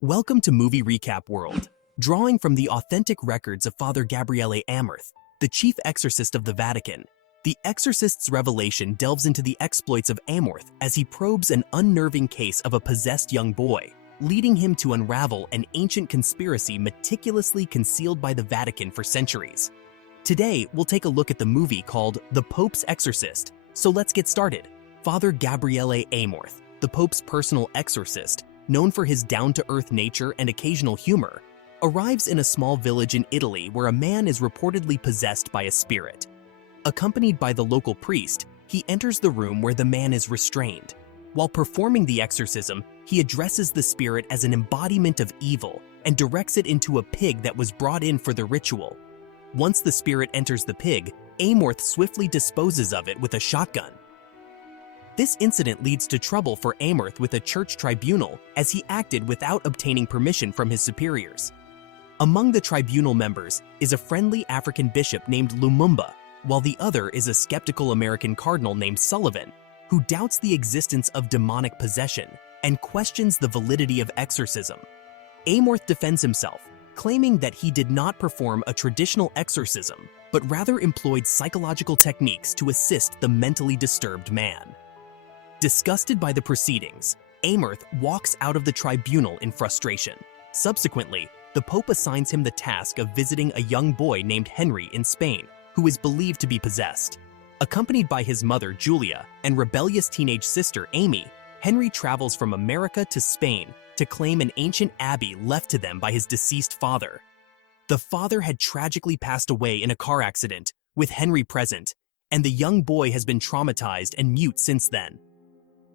Welcome to Movie Recap World. Drawing from the authentic records of Father Gabriele Amorth, the chief exorcist of the Vatican, The Exorcist's revelation delves into the exploits of Amorth as he probes an unnerving case of a possessed young boy, leading him to unravel an ancient conspiracy meticulously concealed by the Vatican for centuries. Today, we'll take a look at the movie called The Pope's Exorcist, so let's get started. Father Gabriele Amorth, the Pope's personal exorcist, known for his down-to-earth nature and occasional humor, arrives in a small village in Italy where a man is reportedly possessed by a spirit. Accompanied by the local priest, he enters the room where the man is restrained. While performing the exorcism, he addresses the spirit as an embodiment of evil and directs it into a pig that was brought in for the ritual. Once the spirit enters the pig, Amorth swiftly disposes of it with a shotgun. This incident leads to trouble for Amorth with a church tribunal as he acted without obtaining permission from his superiors. Among the tribunal members is a friendly African bishop named Lumumba, while the other is a skeptical American cardinal named Sullivan, who doubts the existence of demonic possession and questions the validity of exorcism. Amorth defends himself, claiming that he did not perform a traditional exorcism, but rather employed psychological techniques to assist the mentally disturbed man. Disgusted by the proceedings, Amorth walks out of the tribunal in frustration. Subsequently, the Pope assigns him the task of visiting a young boy named Henry in Spain, who is believed to be possessed. Accompanied by his mother, Julia, and rebellious teenage sister, Amy, Henry travels from America to Spain to claim an ancient abbey left to them by his deceased father. The father had tragically passed away in a car accident, with Henry present, and the young boy has been traumatized and mute since then.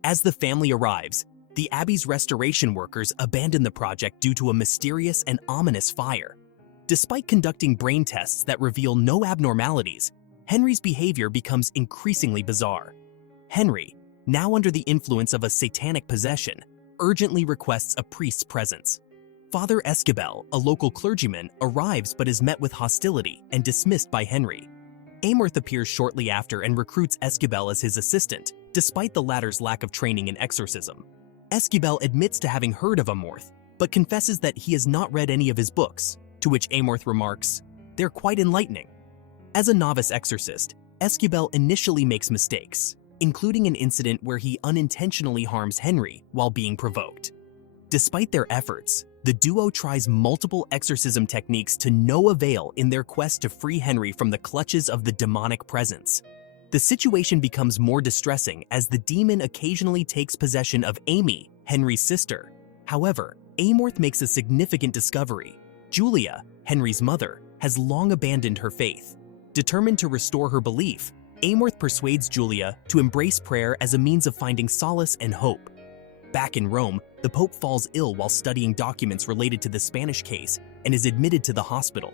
As the family arrives, the abbey's restoration workers abandon the project due to a mysterious and ominous fire. Despite conducting brain tests that reveal no abnormalities, Henry's behavior becomes increasingly bizarre. Henry, now under the influence of a satanic possession, urgently requests a priest's presence. Father Esquivel, a local clergyman, arrives but is met with hostility and dismissed by Henry. Amorth appears shortly after and recruits Esquivel as his assistant, despite the latter's lack of training in exorcism. Esquivel admits to having heard of Amorth, but confesses that he has not read any of his books, to which Amorth remarks, "They're quite enlightening." As a novice exorcist, Esquivel initially makes mistakes, including an incident where he unintentionally harms Henry while being provoked. Despite their efforts, the duo tries multiple exorcism techniques to no avail in their quest to free Henry from the clutches of the demonic presence. The situation becomes more distressing as the demon occasionally takes possession of Amy, Henry's sister. However, Amorth makes a significant discovery. Julia, Henry's mother, has long abandoned her faith. Determined to restore her belief, Amorth persuades Julia to embrace prayer as a means of finding solace and hope. Back in Rome, the Pope falls ill while studying documents related to the Spanish case and is admitted to the hospital.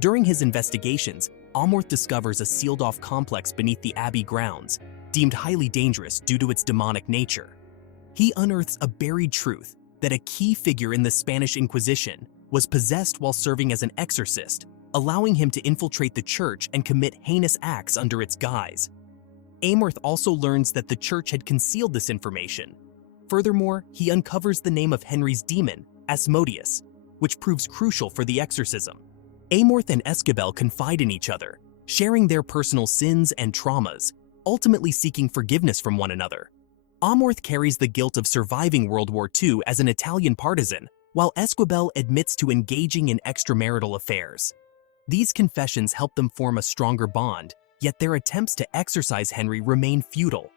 During his investigations, Amorth discovers a sealed-off complex beneath the abbey grounds, deemed highly dangerous due to its demonic nature. He unearths a buried truth that a key figure in the Spanish Inquisition was possessed while serving as an exorcist, allowing him to infiltrate the church and commit heinous acts under its guise. Amorth also learns that the church had concealed this information. Furthermore, he uncovers the name of Henry's demon, Asmodeus, which proves crucial for the exorcism. Amorth and Esquivel confide in each other, sharing their personal sins and traumas, ultimately seeking forgiveness from one another. Amorth carries the guilt of surviving World War II as an Italian partisan, while Esquivel admits to engaging in extramarital affairs. These confessions help them form a stronger bond, yet their attempts to exorcise Henry remain futile.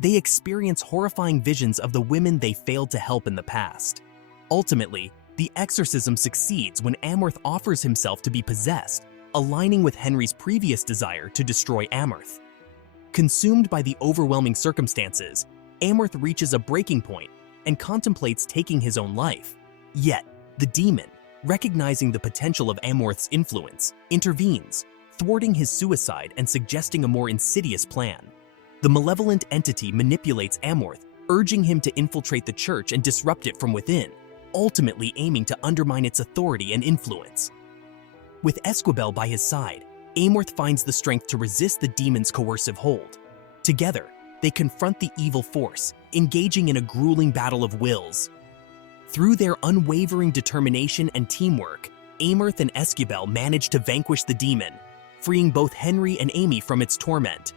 They experience horrifying visions of the women they failed to help in the past. Ultimately, the exorcism succeeds when Amorth offers himself to be possessed, aligning with Henry's previous desire to destroy Amorth. Consumed by the overwhelming circumstances, Amorth reaches a breaking point and contemplates taking his own life. Yet, the demon, recognizing the potential of Amorth's influence, intervenes, thwarting his suicide and suggesting a more insidious plan. The malevolent entity manipulates Amorth, urging him to infiltrate the church and disrupt it from within, ultimately aiming to undermine its authority and influence. With Esquivel by his side, Amorth finds the strength to resist the demon's coercive hold. Together, they confront the evil force, engaging in a grueling battle of wills. Through their unwavering determination and teamwork, Amorth and Esquivel manage to vanquish the demon, freeing both Henry and Amy from its torment.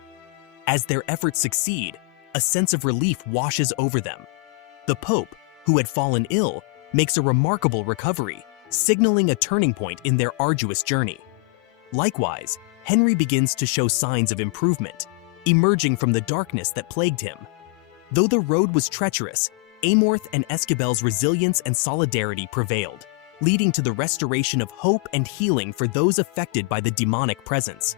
As their efforts succeed, a sense of relief washes over them. The Pope, who had fallen ill, makes a remarkable recovery, signaling a turning point in their arduous journey. Likewise, Henry begins to show signs of improvement, emerging from the darkness that plagued him. Though the road was treacherous, Amorth and Esquivel's resilience and solidarity prevailed, leading to the restoration of hope and healing for those affected by the demonic presence.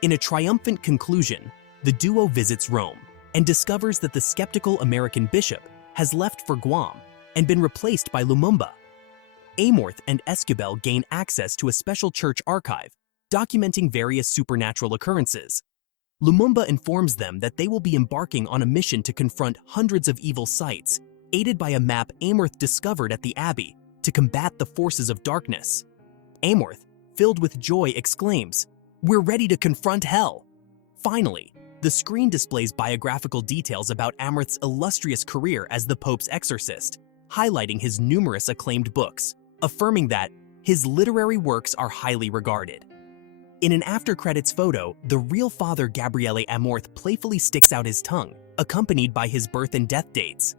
In a triumphant conclusion, the duo visits Rome and discovers that the skeptical American bishop has left for Guam and been replaced by Lumumba. Amorth and Esquivel gain access to a special church archive documenting various supernatural occurrences. Lumumba informs them that they will be embarking on a mission to confront hundreds of evil sites, aided by a map Amorth discovered at the Abbey to combat the forces of darkness. Amorth, filled with joy, exclaims, "We're ready to confront hell!" Finally, the screen displays biographical details about Amorth's illustrious career as the Pope's exorcist, highlighting his numerous acclaimed books, affirming that his literary works are highly regarded. In an after-credits photo, the real Father Gabriele Amorth playfully sticks out his tongue, accompanied by his birth and death dates.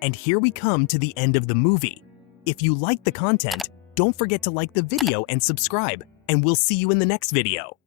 And here we come to the end of the movie. If you like the content, don't forget to like the video and subscribe, and we'll see you in the next video.